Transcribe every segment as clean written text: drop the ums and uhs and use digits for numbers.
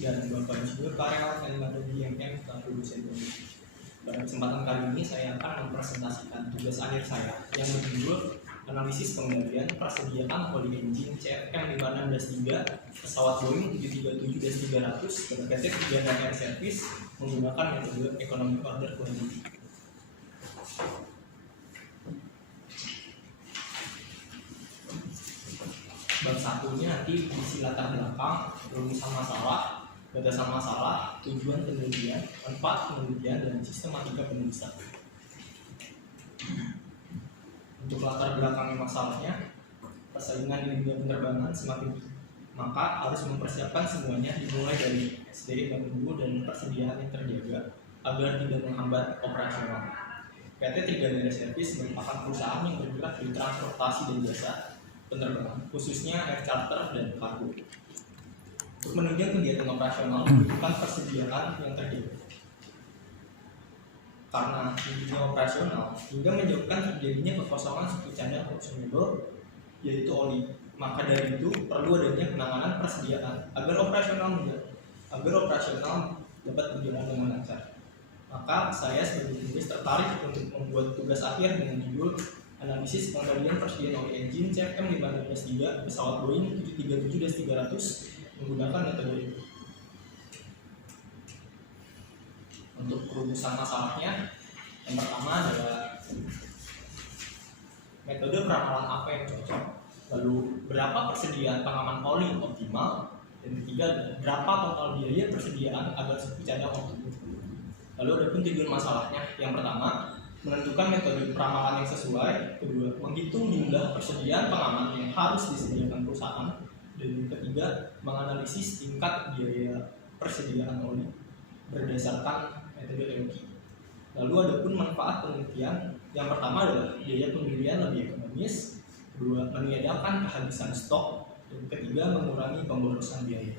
dan Bapak Insinyur karyawan yang ada di IMM dan produsen produksi. Pada kesempatan kali ini saya akan mempresentasikan tugas akhir saya yang berjudul analisis pengendalian persediaan oli engine CFM 563 pesawat Boeing 737-300 ke PT Trigana Air Service menggunakan metode economic order quantity. Bab satunya nanti diisi latar belakang, rumusan masalah, batasan masalah, tujuan penelitian, manfaat penelitian, dan sistematika penulisan. Untuk latar belakang masalahnya, persaingan di dunia penerbangan semakin tinggi, maka harus mempersiapkan semuanya dimulai dari SDM dan persediaan yang terjaga agar tidak menghambat operasional. PT Trigana Air Service merupakan perusahaan yang bergerak di transportasi dan jasa penerbangan, khususnya air charter dan kargo. Untuk menunjang kegiatan operasional membutuhkan persediaan yang terjaga. Karena tingginya operasional hingga menyebabkan terjadinya kekosongan suku cadang consumable, yaitu oli. Maka dari itu perlu adanya penanganan persediaan agar operasional dapat berjalan dengan lancar. Maka saya sebagai penulis tertarik untuk membuat tugas akhir dengan judul analisis pengendalian persediaan oli engine CFM 563 pesawat Boeing 737-300 menggunakan metode ini. Untuk rumusan masalahnya, yang pertama adalah metode peramalan apa yang cocok, lalu berapa persediaan pengaman oli yang optimal, dan ketiga berapa total biaya persediaan agar suku cadang optimal. Lalu ada pun tujuan masalahnya. Yang pertama, menentukan metode peramalan yang sesuai. Kedua, menghitung jumlah persediaan pengaman yang harus disediakan perusahaan. Dan yang ketiga, menganalisis tingkat biaya persediaan oli berdasarkan metode EOQ. Lalu ada pun manfaat penelitian. Yang pertama adalah biaya pemilihan lebih ekonomis. Kedua, meniadakan kehabisan stok. Dan ketiga, mengurangi pemborosan biaya.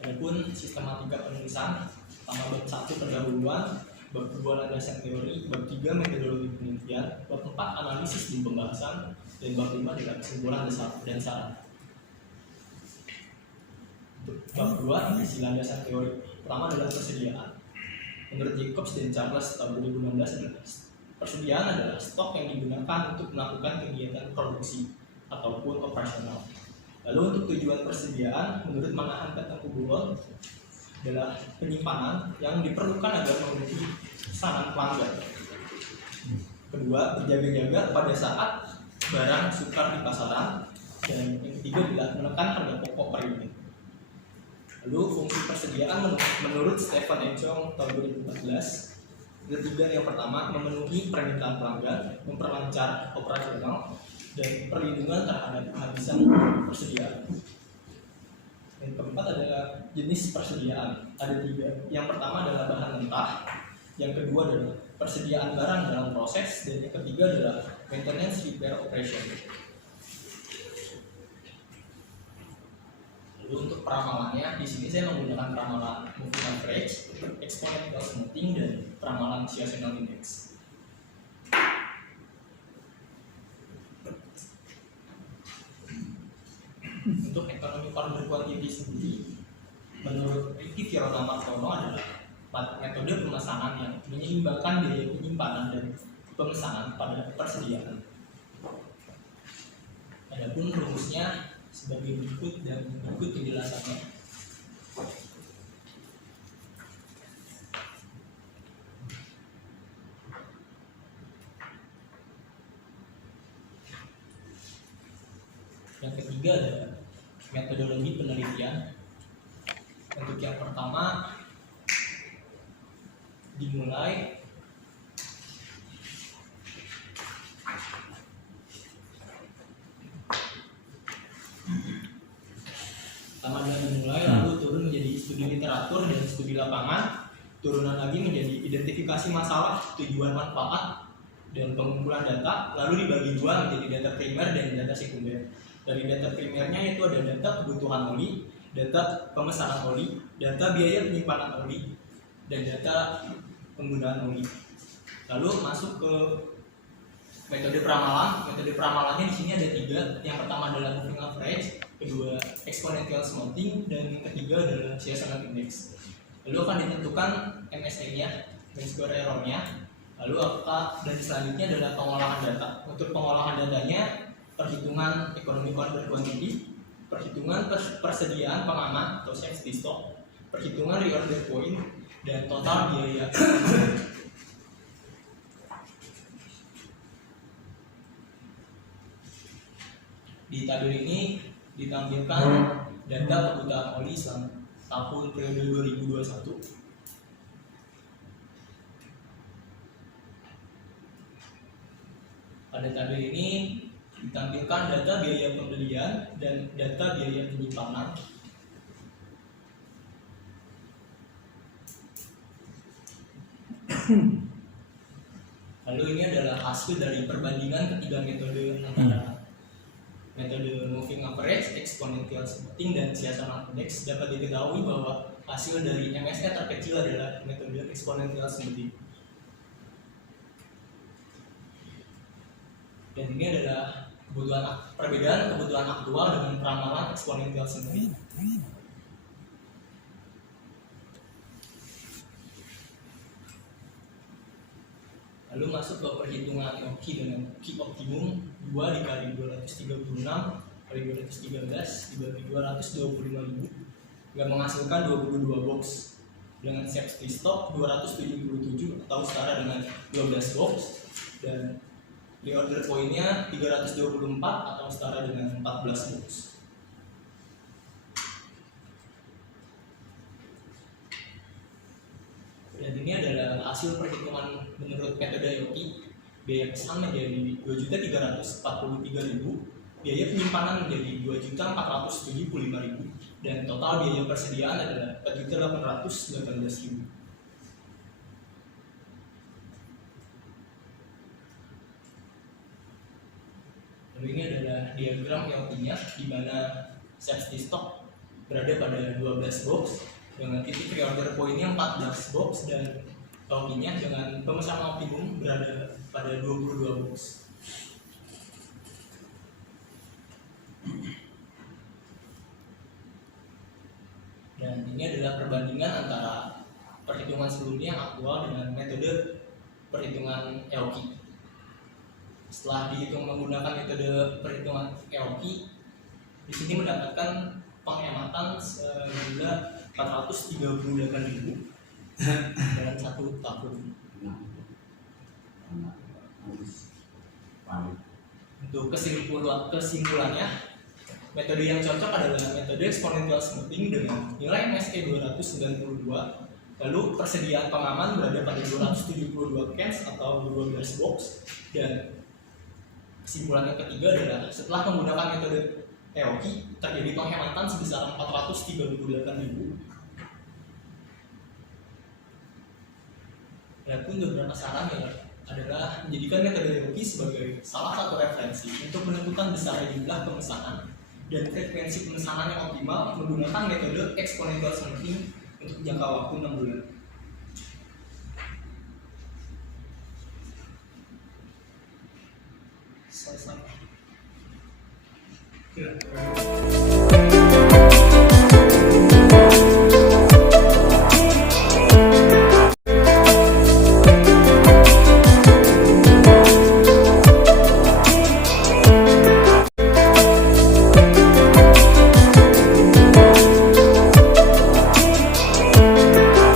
Adapun sistematika penulisan, pertama bab 1 pendahuluan, bab 2 landasan teori, bab 3 metodologi penelitian, bab 4 analisis dan pembahasan, dan bab 5 adalah kesimpulan dan saran. Untuk bab 2 isi landasan teori, pertama adalah persediaan. Menurut Jacobs dan Charles tahun 2016, persediaan adalah stok yang digunakan untuk melakukan kegiatan produksi ataupun operasional. Lalu untuk tujuan persediaan, menurut Manahan Katangkubuwon, adalah penyimpanan yang diperlukan agar memenuhi pesanan pelanggan. Kedua, berjaga-jaga pada saat barang sukar di pasaran. Dan yang ketiga adalah menekan harga pokok per unit. Lalu fungsi persediaan menurut Stephen Enchong tahun 2014, ketiga yang pertama memenuhi permintaan pelanggan, memperlancar operasional, dan perlindungan terhadap kehabisan persediaan. Yang keempat adalah jenis persediaan. Ada 3. Yang pertama adalah bahan mentah, yang kedua adalah persediaan barang dalam proses, dan yang ketiga adalah maintenance repair operation. Lalu untuk peramalannya, di sini saya menggunakan peramalan moving average, exponential smoothing, dan peramalan seasonal index. Untuk ekonomi order quantity sendiri, menurut Ricky Fiorona Martono adalah metode pemesanan yang menyeimbangkan biaya penyimpanan dan pemesanan pada persediaan. Adapun rumusnya sebagai berikut dan berikut penjelasannya. Yang ketiga adalah metodologi penelitian. Untuk yang pertama dimulai lalu turun menjadi studi literatur dan studi lapangan, turunan lagi menjadi identifikasi masalah, tujuan manfaat, dan pengumpulan data, lalu dibagi dua menjadi data primer dan data sekunder. Dari data primernya itu ada data kebutuhan oli, data pemesanan oli, data biaya penyimpanan oli, dan data penggunaan oli. Lalu masuk ke Metode peramalannya di sini ada 3. Yang pertama adalah moving average, kedua exponential smoothing, dan yang ketiga adalah seasonal index. Lalu akan ditentukan MSE-nya, mean square error-nya. Lalu dan selanjutnya adalah pengolahan data. Untuk pengolahan datanya, perhitungan ekonomi quantity, perhitungan persediaan pengaman atau safety stock, perhitungan reorder point, dan total biaya. Di tabel ini ditampilkan data kebutuhan oli selama tahun periode 2021. Pada tabel ini ditampilkan data biaya pembelian dan data biaya penyimpanan. Lalu ini adalah hasil dari perbandingan ketiga metode antara metode moving average, exponential smoothing, dan seasonal index. Dapat diketahui bahwa hasil dari MSE terkecil adalah metode exponential smoothing. Dan ini adalah perbedaan kebutuhan aktual dengan peramalan exponential smoothing. Lalu masuk ke perhitungan EOQ dengan key optimum 2 dikali 236 kali 213 dibagi 225.000 yang menghasilkan 22 box dengan safety stock 277 atau setara dengan 12 box, dan reorder point-nya 324 atau setara dengan 14 box. Dan ini adalah hasil perhitungan menurut metode EOQ. Biaya pesan menjadi 2.343.000, biaya penyimpanan menjadi 2.475.000, dan total biaya persediaan adalah 4.818.000. Lalu ini adalah diagram EOQ-nya, di mana safety stock berada pada 12 box dengan titik reorder point-nya 14 box, dan EOQ-nya dengan pemesanan optimum berada pada 22 box. Dan ini adalah perbandingan antara perhitungan sebelumnya yang aktual dengan metode perhitungan EOQ. Setelah dihitung menggunakan metode perhitungan EOQ, di sini mendapatkan penghematan senilai 438.000 dalam 1 tahun. Untuk kesimpulannya, metode yang cocok adalah metode exponential smoothing dengan nilai MSE 292. Lalu persediaan pengaman berada pada 272 cans atau 12 box, dan kesimpulan yang ketiga adalah setelah menggunakan metode EOQ terjadi penghematan sebesar 438.000. Adapun beberapa saran adalah menjadikan metode EOQ sebagai salah satu referensi untuk menentukan besar jumlah pemesanan dan frekuensi pemesanan yang optimal menggunakan metode exponential smoothing untuk jangka waktu 6 bulan. Selesai.